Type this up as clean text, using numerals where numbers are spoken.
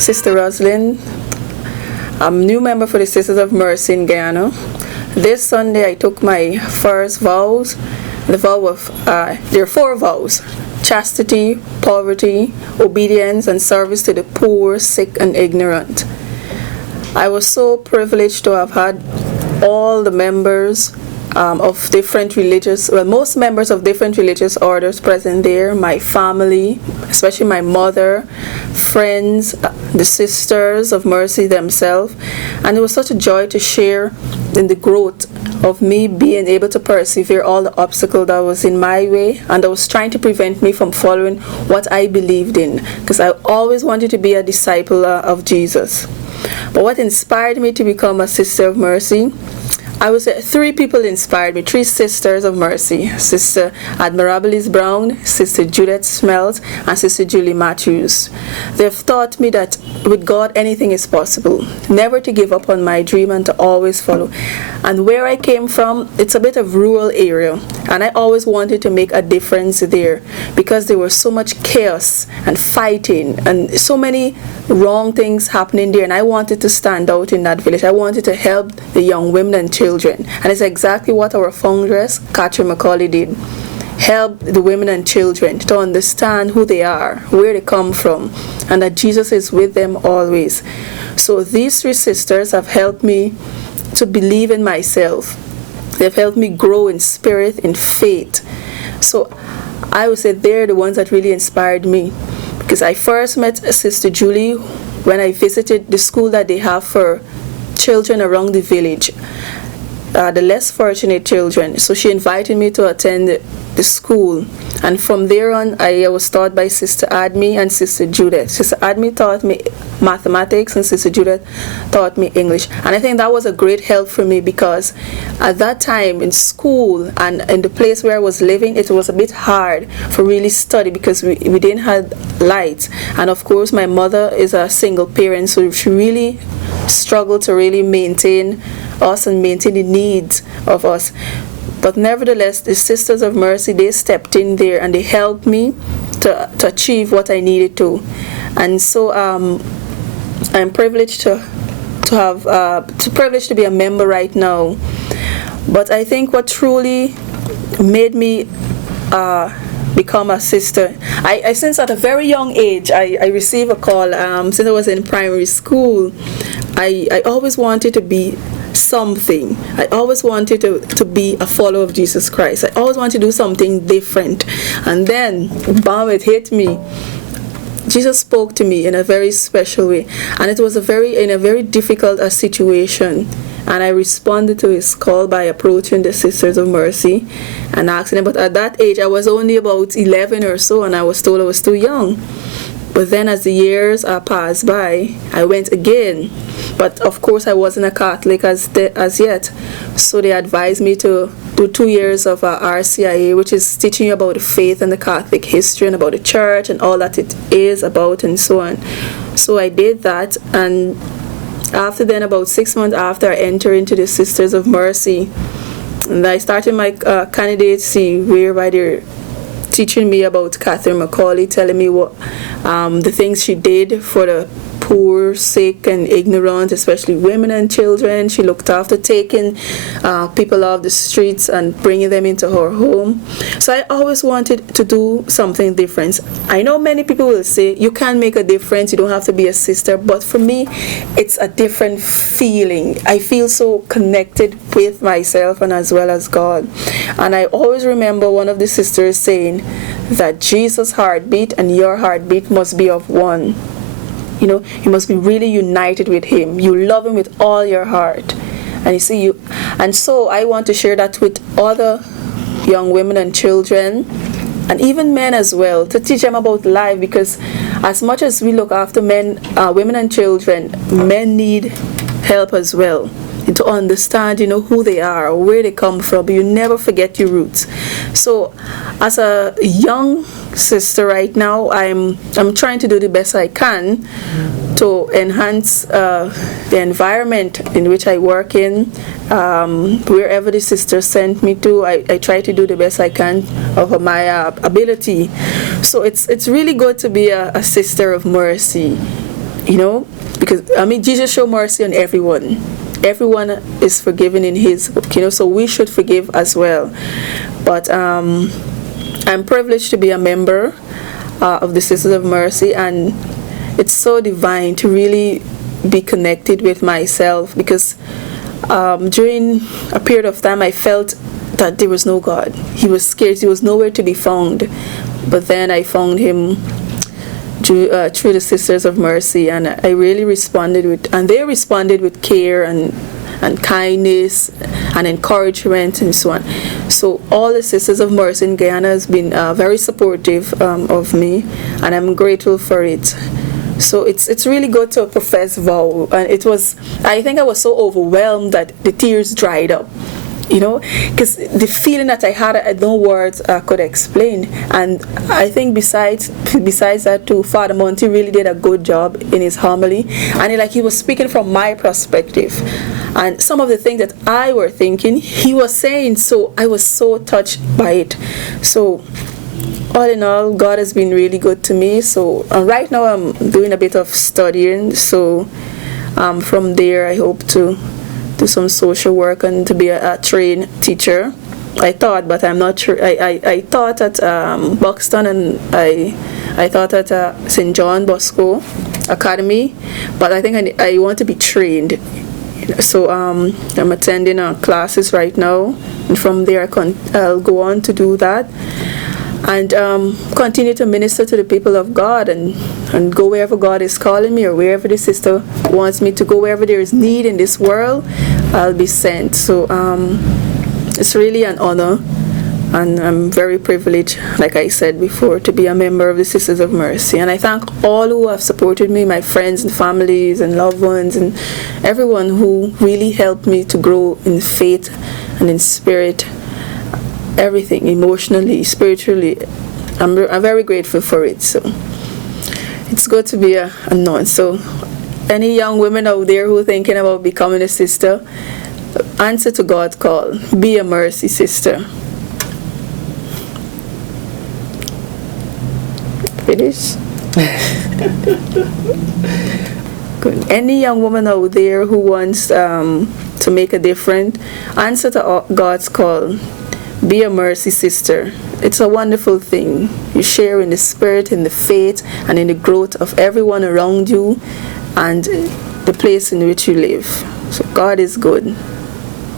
Sister Roselyn. I'm a new member for the Sisters of Mercy in Guyana. This Sunday I took my first vows. There are 4 vows: chastity, poverty, obedience, and service to the poor, sick, and ignorant. I was so privileged to have had all the members of different most members of different religious orders present there, my family, especially my mother, friends, the Sisters of Mercy themselves, and it was such a joy to share in the growth of me being able to persevere all the obstacle that was in my way and that was trying to prevent me from following what I believed in, because I always wanted to be a disciple of Jesus. But what inspired me to become a Sister of Mercy, I would say 3 people inspired me, 3 Sisters of Mercy: Sister Admirabilis Brown, Sister Judith Smells, and Sister Julie Matthews. They've taught me that with God anything is possible, never to give up on my dream and to always follow. And where I came from, it's a bit of rural area, and I always wanted to make a difference there because there was so much chaos and fighting and so many wrong things happening there, and I wanted to stand out in that village. I wanted to help the young women and children. And it's exactly what our foundress, Catherine McCauley, did. Help the women and children to understand who they are, where they come from, and that Jesus is with them always. So these 3 sisters have helped me to believe in myself. They've helped me grow in spirit, in faith. So I would say they're the ones that really inspired me. Because I first met Sister Julie when I visited the school that they have for children around the village, the less fortunate children. So she invited me to attend the school, and from there on I was taught by Sister Admi and Sister Judith. Sister Admi taught me mathematics and Sister Judith taught me English, and I think that was a great help for me because at that time in school and in the place where I was living, it was a bit hard for really study because we didn't have lights, and of course my mother is a single parent, so she really struggled to really maintain us and maintain the needs of us. But nevertheless, the Sisters of Mercy, they stepped in there and they helped me to achieve what I needed to. And so I'm privileged to be a member right now. But I think what truly made me become a sister, I since at a very young age, I received a call since I was in primary school. I always wanted to be something. I always wanted to be a follower of Jesus Christ. I always wanted to do something different. And then, bam, it hit me. Jesus spoke to me in a very special way. And it was in a very difficult situation. And I responded to his call by approaching the Sisters of Mercy and asking them. But at that age, I was only about 11 or so, and I was told I was too young. But then as the years passed by, I went again. But of course I wasn't a Catholic as yet. So they advised me to do 2 years of RCIA, which is teaching you about the faith and the Catholic history and about the church and all that it is about and so on. So I did that, and after then, about 6 months after, I entered into the Sisters of Mercy. And I started my candidacy whereby they're teaching me about Catherine McCauley, telling me what the things she did for the poor, sick, and ignorant, especially women and children. She looked after taking people off the streets and bringing them into her home. So I always wanted to do something different. I know many people will say, you can make a difference, you don't have to be a sister, but for me, it's a different feeling. I feel so connected with myself and as well as God. And I always remember one of the sisters saying that Jesus' heartbeat and your heartbeat must be of one. You know, you must be really united with him. You love him with all your heart. And you see, and so I want to share that with other young women and children, and even men as well, to teach them about life, because as much as we look after women and children, men need help as well. And to understand, who they are, where they come from. You never forget your roots. So as a young sister right now, I'm trying to do the best I can to enhance the environment in which I work in. Wherever the sisters sent me to, I try to do the best I can of my ability. So it's really good to be a sister of mercy. because Jesus showed mercy on everyone. Everyone is forgiven in his book, so we should forgive as well. But I'm privileged to be a member of the Sisters of Mercy, and it's so divine to really be connected with myself, because during a period of time I felt that there was no God. He was scarce. He was nowhere to be found. But then I found him through the Sisters of Mercy, and I really they responded with care and kindness and encouragement and so on. So all the Sisters of Mercy in Guyana has been very supportive of me, and I'm grateful for it. So it's really good to profess vow, and I think I was so overwhelmed that the tears dried up. Because the feeling that I had, no words could explain. And I think besides that too, Father Monty really did a good job in his homily, and he was speaking from my perspective, and some of the things that I were thinking he was saying. So I was so touched by it. So all in all, God has been really good to me. So right now I'm doing a bit of studying. So from there I hope to do some social work and to be a trained teacher. I thought, but I'm not sure. I taught at Buxton, and I taught at St. John Bosco Academy, but I think I want to be trained. So I'm attending classes right now, and from there I'll go on to do that, and continue to minister to the people of God, and go wherever God is calling me, or wherever the sister wants me to go. Wherever there is need in this world, I'll be sent. So it's really an honor, and I'm very privileged, like I said before, to be a member of the Sisters of Mercy. And I thank all who have supported me, my friends and families and loved ones, and everyone who really helped me to grow in faith and in spirit. Everything, emotionally, spiritually, I'm very grateful for it. So it's good to be a nun. So any young women out there who are thinking about becoming a sister, answer to God's call. Be a mercy sister. Finish. Good. Any young woman out there who wants to make a difference, answer to God's call. Be a mercy sister. It's a wonderful thing. You share in the spirit, in the faith, and in the growth of everyone around you and the place in which you live. So God is good.